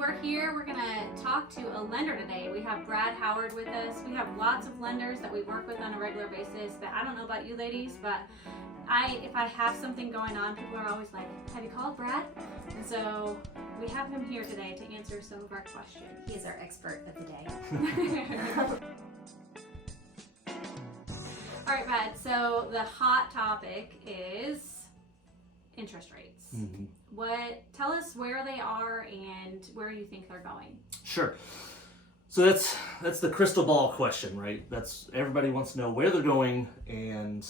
we're here. We're gonna talk to a lender today. We have Brad Howard with us. We have lots of lenders that we work with on a regular basis. But I don't know about you ladies, but if I have something going on, people are always like, "Have you called Brad?" And so we have him here today to answer some of our questions. He is our expert of the day. All right, Brad. So the hot topic is interest rates. Mm-hmm. Tell us where they are and where you think they're going. Sure. So that's the crystal ball question, right? That's everybody wants to know where they're going and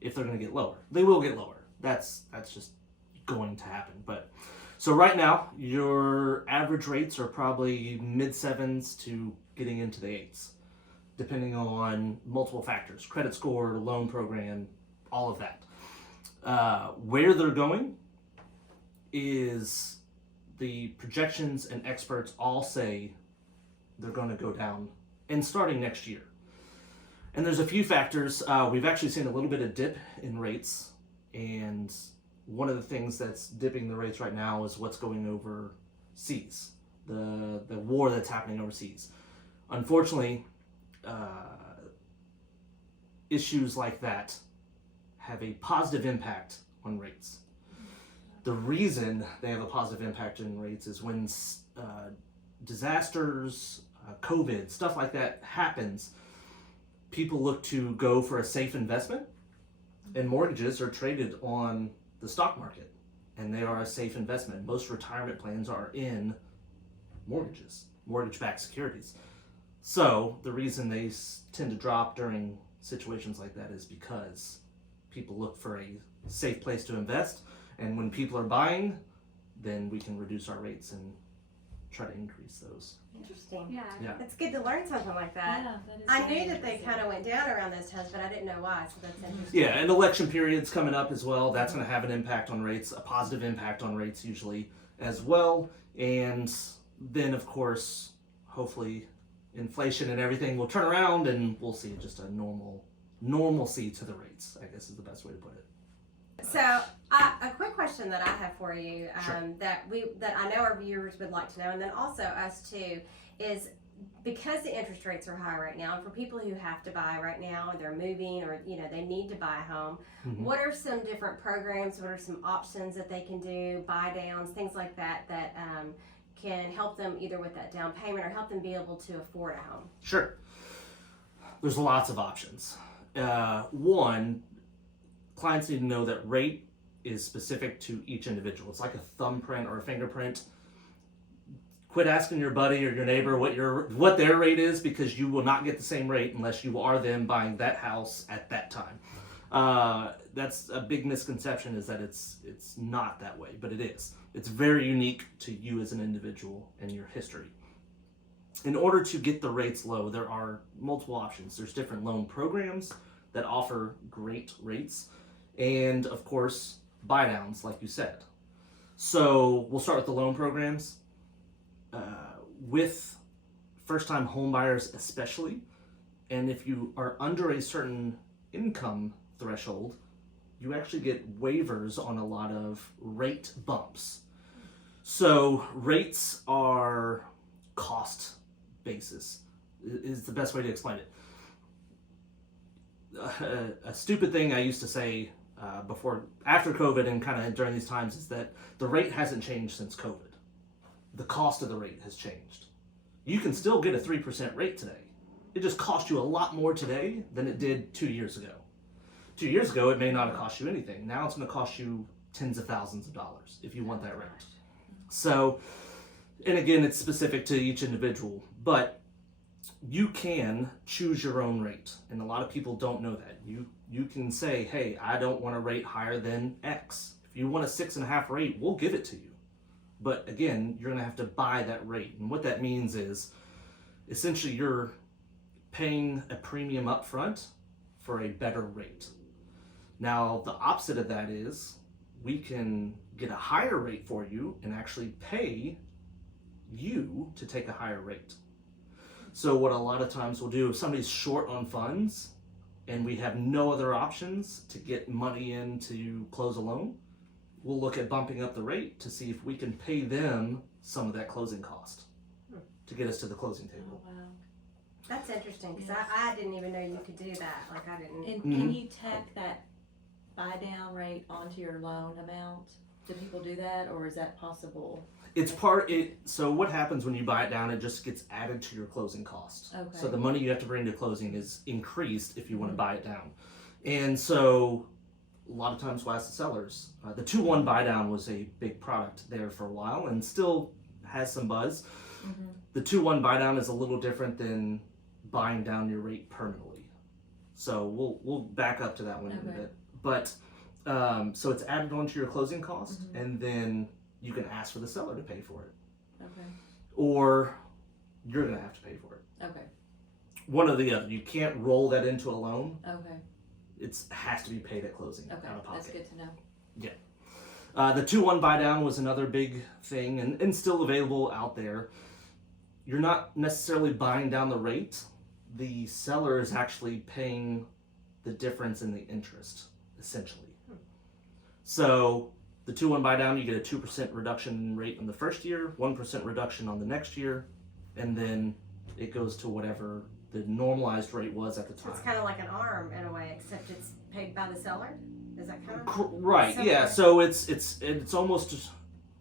if they're going to get lower. They will get lower. That's just going to happen. But so right now, your average rates are probably mid sevens to getting into the eights, depending on multiple factors: credit score, loan program, all of that. Where they're going is the projections and experts all say they're going to go down and starting next year. And there's a few factors. We've actually seen a little bit of dip in rates, and one of the things that's dipping the rates right now is what's going overseas, the war that's happening overseas. Unfortunately, issues like that have a positive impact on rates. The reason they have a positive impact on rates is when disasters, COVID, stuff like that happens, people look to go for a safe investment, and mortgages are traded on the stock market, and they are a safe investment. Most retirement plans are in mortgages, mortgage-backed securities. So the reason they tend to drop during situations like that is because people look for a safe place to invest, and when people are buying, then we can reduce our rates and try to increase those. Interesting. Yeah. It's good to learn something like that. Yeah, that is I very knew that they interesting. kind of went down around those times, but I didn't know why, so that's interesting. Yeah, and election period's coming up as well. That's going to have an impact on rates, a positive impact on rates usually as well. And then, of course, hopefully inflation and everything will turn around and we'll see just a normalcy to the rates, I guess is the best way to put it. So, a quick question that I have for you, Sure. that I know our viewers would like to know, and then also us too, is because the interest rates are high right now, and for people who have to buy right now, or they're moving, or they need to buy a home, Mhm. what are some different programs? What are some options that they can do, buy downs, things like that can help them either with that down payment or help them be able to afford a home? Sure. There's lots of options. One, clients need to know that rate is specific to each individual. It's like a thumbprint or a fingerprint. Quit asking your buddy or your neighbor what their rate is, because you will not get the same rate unless you are them buying that house at that time. That's a big misconception, is that it's not that way, but it is. It's very unique to you as an individual and your history. In order to get the rates low, there are multiple options. There's different loan programs that offer great rates, and of course, buy downs, like you said. So we'll start with the loan programs. With first-time home buyers especially, and if you are under a certain income threshold, you actually get waivers on a lot of rate bumps. So rates are cost basis is the best way to explain it. A stupid thing I used to say after COVID and kind of during these times is that the rate hasn't changed since COVID. The cost of the rate has changed. You can still get a 3% rate today. It just cost you a lot more today than it did 2 years ago. 2 years ago, it may not have cost you anything. Now it's going to cost you tens of thousands of dollars if you want that rate. So, and again, it's specific to each individual, but you can choose your own rate, and a lot of people don't know that. You can say, hey, I don't want a rate higher than X. If you want a 6.5 rate, we'll give it to you. But again, you're going to have to buy that rate, and what that means is essentially you're paying a premium up front for a better rate. Now, the opposite of that is we can get a higher rate for you and actually pay you to take a higher rate. So what a lot of times we'll do, if somebody's short on funds and we have no other options to get money in to close a loan, we'll look at bumping up the rate to see if we can pay them some of that closing cost to get us to the closing Oh, table. wow. That's interesting because Yes. I didn't even know you could do that. Like I didn't. And Mhm. can you tack that buy down rate onto your loan amount? Do people do that, or is that possible? So what happens when you buy it down, it just gets added to your closing cost. Okay. So the money you have to bring to closing is increased if you want to buy it down. And so a lot of times we'll ask the sellers. The 2-1 buy down was a big product there for a while and still has some buzz. Mm-hmm. The 2-1 buy down is a little different than buying down your rate permanently. So we'll back up to that one in a Okay. bit. But so it's added onto your closing cost, and then you can ask for the seller to pay for it, Okay. or you're gonna have to pay for it. Okay. One or the other. You can't roll that into a loan. Okay. It has to be paid at closing Okay. out of That's pocket. good to know. The 2-1 buy down was another big thing, and still available out there. You're not necessarily buying down the rate. The seller is actually paying the difference in the interest, essentially. So the 2-1 buy down, you get a 2% reduction in rate on the first year, 1% reduction on the next year, and then it goes to whatever the normalized rate was at the So time. it's kind of like an arm in a way, except it's paid by the seller. Is that kind of? Right, yeah. So it's almost just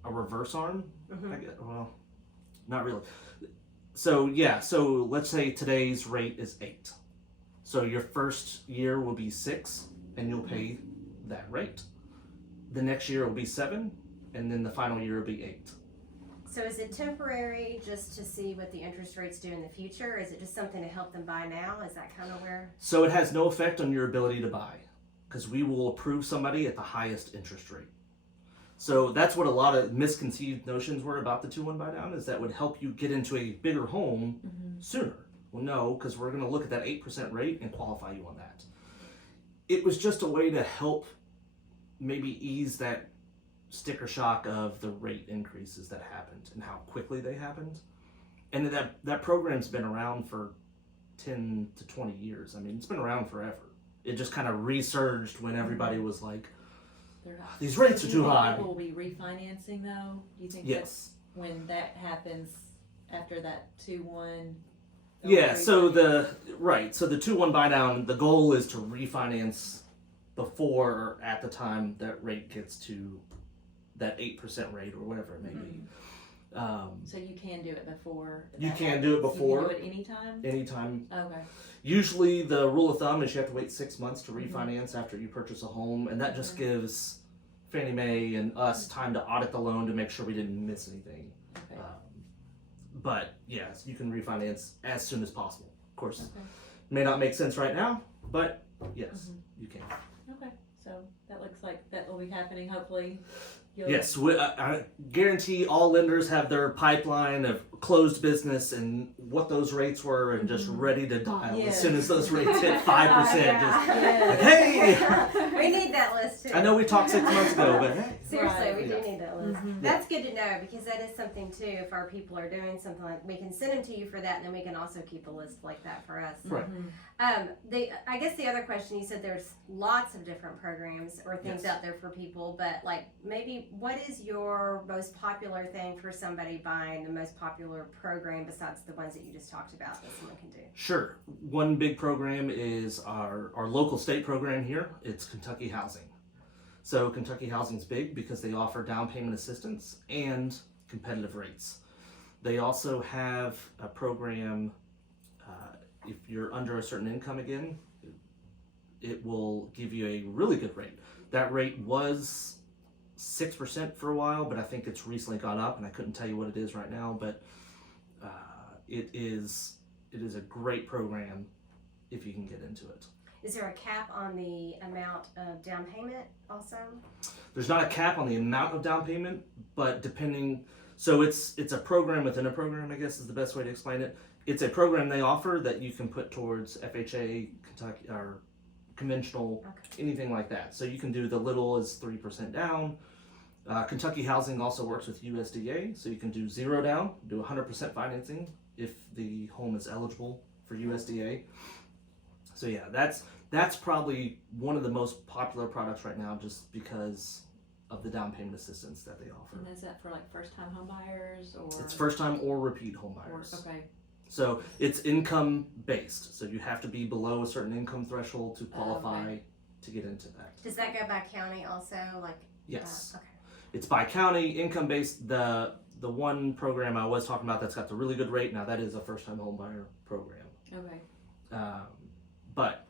a reverse arm. Mhm. I guess, well, not really. So yeah, so let's say today's rate is 8. So your first year will be 6, and you'll pay that rate. The next year will be 7, and then the final year will be 8. So is it temporary just to see what the interest rates do in the future? Or is it just something to help them buy now? Is that kind of where? So it has no effect on your ability to buy, because we will approve somebody at the highest interest rate. So that's what a lot of misconceived notions were about the 2-1 buy down, is that would help you get into a bigger home sooner. Well, no, because we're going to look at that 8% rate and qualify you on that. It was just a way to help maybe ease that sticker shock of the rate increases that happened and how quickly they happened. And that program's been around for 10 to 20 years. I mean, it's been around forever. It just kind of resurged when everybody was like, They're not. these rates Do are you too think high. People will be refinancing though. Do you think Yes. that's when that happens after that 2-1? Yeah, so the 2-1 buy down, the goal is to refinance before or at the time that rate gets to that 8% rate or whatever it may be. So you can do it before. You that can do it happens? before. You can do it anytime. Anytime. Okay. Usually the rule of thumb is you have to wait 6 months to refinance after you purchase a home, and that just gives Fannie Mae and us time to audit the loan to make sure we didn't miss anything. Okay. But yes, you can refinance as soon as possible. Of course, Okay. may not make sense right now, but yes, you can. Okay. So that looks like that will be happening. Hopefully. Yes, I guarantee all lenders have their pipeline of closed business and what those rates were, and just ready to dial as soon as those rates hit 5%. Yeah. Hey! We need that list too. I know we talked 6 months ago, but hey. Seriously, Right. we do Yeah. need that list. That's good to know because that is something too. If our people are doing something like, we can send them to you for that, and then we can also keep a list like that for us. Right. I guess the other question, you said there's lots of different programs or things Yes. out there for people, but like maybe what is your most popular thing for somebody buying, the most popular program besides the ones that you just talked about that someone can do? Sure. One big program is our local state program here. It's Kentucky Housing. So Kentucky Housing's big because they offer down payment assistance and competitive rates. They also have a program, if you're under a certain income again, it will give you a really good rate. That rate was 6% for a while, but I think it's recently gone up, and I couldn't tell you what it is right now, but it is a great program if you can get into it. Is there a cap on the amount of down payment also? There's not a cap on the amount of down payment, but depending, so it's a program within a program, I guess is the best way to explain it. It's a program they offer that you can put towards FHA, Kentucky, or conventional, anything like that. So you can do the little as 3% down. Kentucky Housing also works with USDA, so you can do 0 down, do 100% financing if the home is eligible for USDA. So yeah, that's probably one of the most popular products right now, just because of the down payment assistance that they offer. And is that for like first time home buyers or? It's first time or repeat home or- buyers. Okay, So it's income based. So you have to be below a certain income threshold to qualify to get into that. Does that go by county also? Like, Yes. okay. It's by county, income based. The one program I was talking about that's got the really good rate, now that is a first time home buyer program. okay. But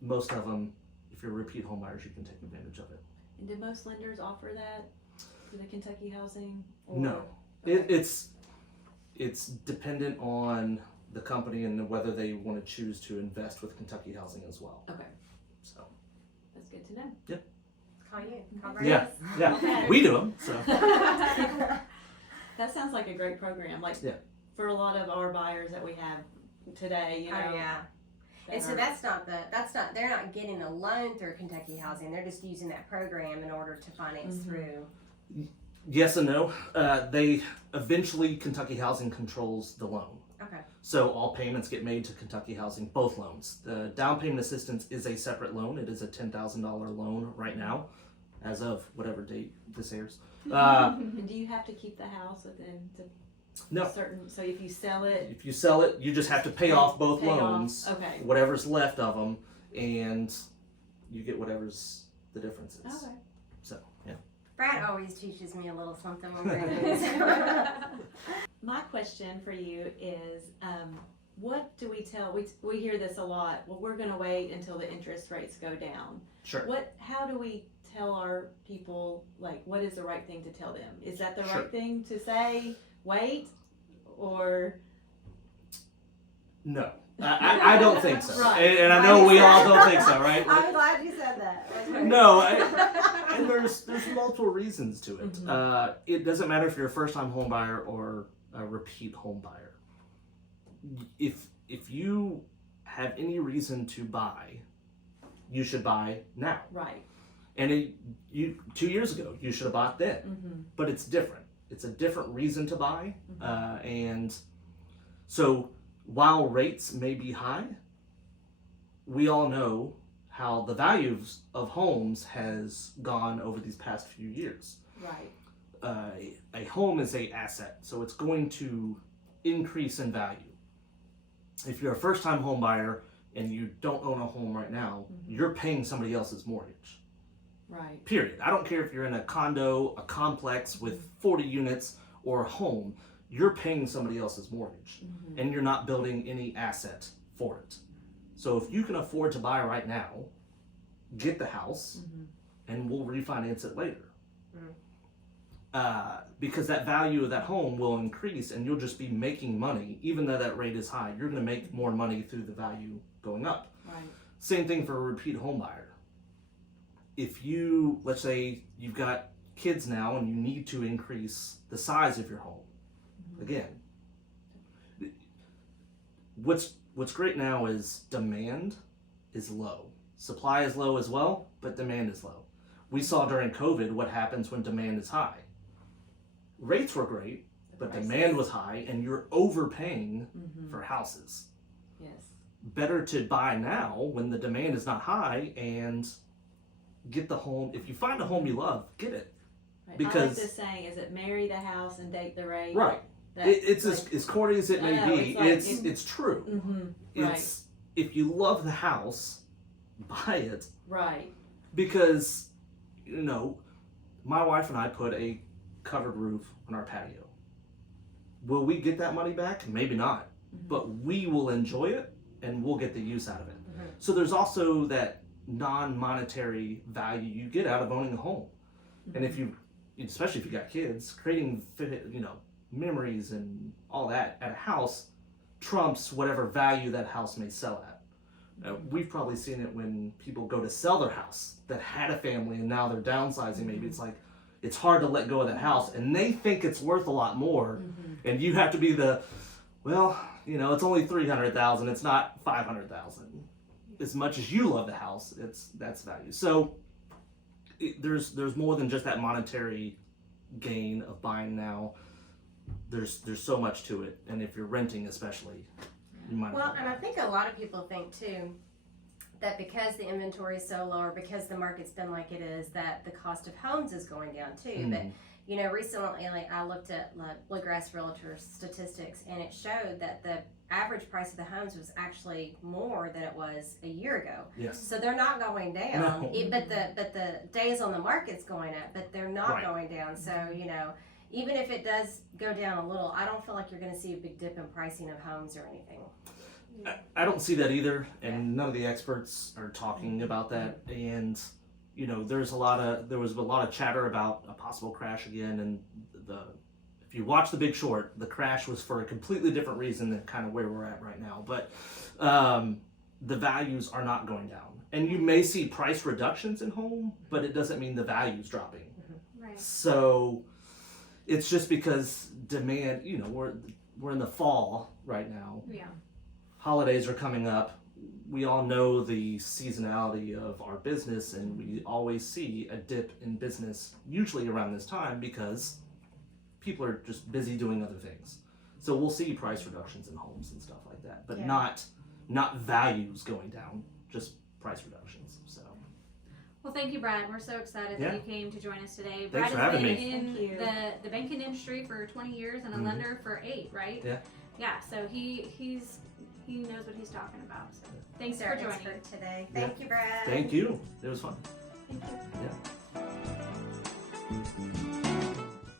most of them, if you're repeat home buyers, you can take advantage of it. And do most lenders offer that to the Kentucky Housing? Or? No. Okay. It's dependent on the company and whether they want to choose to invest with Kentucky Housing as well. Okay, So that's good to know. Call you. Call yeah, Brandis. yeah, Okay. we do them. So That sounds like a great program, like Yeah. for a lot of our buyers that we have today, you know. Oh yeah. that And so are- they're not getting a loan through Kentucky Housing. They're just using that program in order to finance Mhm. through. yes and no. They eventually Kentucky Housing controls the loan. Okay. So all payments get made to Kentucky Housing, both loans. The down payment assistance is a separate loan. It is a $10,000 loan right now, as of whatever date this airs. And do you have to keep the house within the No. certain? So if you sell it, If you sell it, you just have to pay off both pay off- loans, Okay. whatever's left of them, and you get whatever's the difference is. Okay. So, yeah. Brad always teaches me a little something when we're in this. My question for you is, what do we tell? We hear this a lot. Well, we're going to wait until the interest rates go down. Sure. How do we tell our people, like, what is the right thing to tell them? Is that the Sure. right thing to say? Wait, or No. I don't think so. Right. And I know we all don't think so, right? I'm glad you said that. No, and there's multiple reasons to it. Mhm. It doesn't matter if you're a first time home buyer or a repeat home buyer. If you have any reason to buy, you should buy now. right? And 2 years ago, you should have bought then. Mm-hmm. But it's different. It's a different reason to buy, Mhm. and so while rates may be high, we all know how the values of homes has gone over these past few years. Right. A home is a asset, so it's going to increase in value. If you're a first-time home buyer and you don't own a home right now, Mhm. you're paying somebody else's mortgage. Right. Period. I don't care if you're in a condo, a complex with 40 units, or a home, you're paying somebody else's mortgage Mm-hmm. and you're not building any asset for it. So if you can afford to buy right now, get the house Mm-hmm. and we'll refinance it later. Mm. Because that value of that home will increase and you'll just be making money. Even though that rate is high, you're going to make more money through the value going up. Right. Same thing for a repeat home buyer. If you, let's say you've got kids now and you need to increase the size of your home, again, what's great now is demand is low. Supply is low as well, but demand is low. We saw during COVID what happens when demand is high. Rates were great, but prices. demand was high and you're overpaying Mm-hmm. for houses. Yes. Better to buy now when the demand is not high and get the home. If you find a home you love, get it. Right. I Because- like this saying, is it marry the house and date the rate? Right. That, It's like, as corny as it may I know, be. it's like- It's true. mm-hmm. Right. It's if you love the house, buy it Right. because my wife and I put a covered roof on our patio. Will we get that money back? Maybe not, Mhm. but we will enjoy it and we'll get the use out of it. Mhm. So there's also that non-monetary value you get out of owning a home. And if you, especially if you got kids, creating memories and all that at a house trumps whatever value that house may sell at. We've probably seen it when people go to sell their house that had a family and now they're downsizing. Maybe it's like it's hard to let go of that house and they think it's worth a lot more, Mm-hmm. and you have to be it's only $300,000. It's not $500,000. As much as you love the house, that's value. So there's more than just that monetary gain of buying now. There's so much to it, and if you're renting especially, you might. Well, and I think a lot of people think too that because the inventory is so low, or because the market's been like it is, that the cost of homes is going down too. But you know, recently, like, I looked at Bluegrass Realtor statistics, and it showed that the average price of the homes was actually more than it was a year ago. Yes. So they're not going down, No. but the days on the market's going up, but they're not Right. going down. So you know, even if it does go down a little, I don't feel like you're going to see a big dip in pricing of homes or anything. I don't see that either, and none of the experts are talking about that. And you know, there was a lot of chatter about a possible crash again. And if you watch The Big Short, the crash was for a completely different reason than kind of where we're at right now. But the values are not going down, and you may see price reductions in home, but it doesn't mean the value's dropping. Right. So it's just because demand. You know, we're in the fall right now. Yeah. Holidays are coming up. We all know the seasonality of our business, and we always see a dip in business usually around this time because people are just busy doing other things. So we'll see price reductions in homes and stuff like that, but Yeah. not values going down, just price reductions. So Well, thank you, Brad. We're so excited Yeah. that you came to join us today. Thanks Brad for has having been me. in Thank you. the banking industry for 20 years and a Mhm. lender for 8, right? Yeah. Yeah, so he knows what he's talking about. So thanks These are for our joining. expert today. Yeah. Thank you, Brad. thank you. It was fun. Thank you. Yeah.